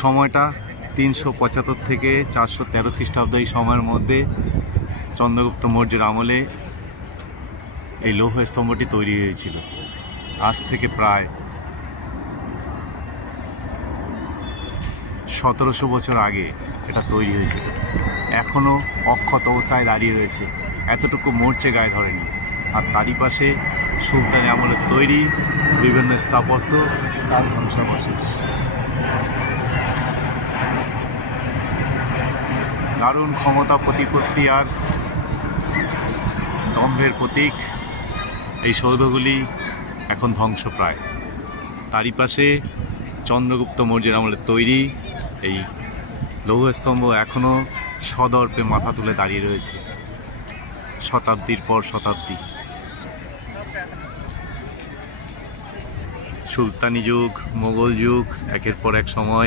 সময়টা 375 থেকে 413 খ্রিস্টাব্দ এই সময়ের মধ্যে চন্দ্রগুপ্ত মৌর্যের আমলে এই লৌহ স্তম্ভটি তৈরি হয়েছিল। আজ থেকে প্রায় 1700 বছর আগে এটা তৈরি হয়েছিল। এখনও অক্ষত অবস্থায় দাঁড়িয়ে রয়েছে, এতটুকু মরচে গায়ে ধরেনি। আর তারই পাশে সুলতানি আমলের তৈরি বিভিন্ন স্থাপত্য, তার ধ্বংসাবশেষ। দারুণ ক্ষমতা, প্রতিপত্তি আর দম্ভের প্রতীক এই সৌধগুলি এখন ধ্বংসপ্রায়। তারই পাশে চন্দ্রগুপ্ত মৌর্যের আমলের তৈরি এই লৌহস্তম্ভ এখনও সদর্পে মাথা তুলে দাঁড়িয়ে রয়েছে, শতাব্দীর পর শতাব্দী। সুলতানি যুগ, মোগল যুগ, একের পর এক সময়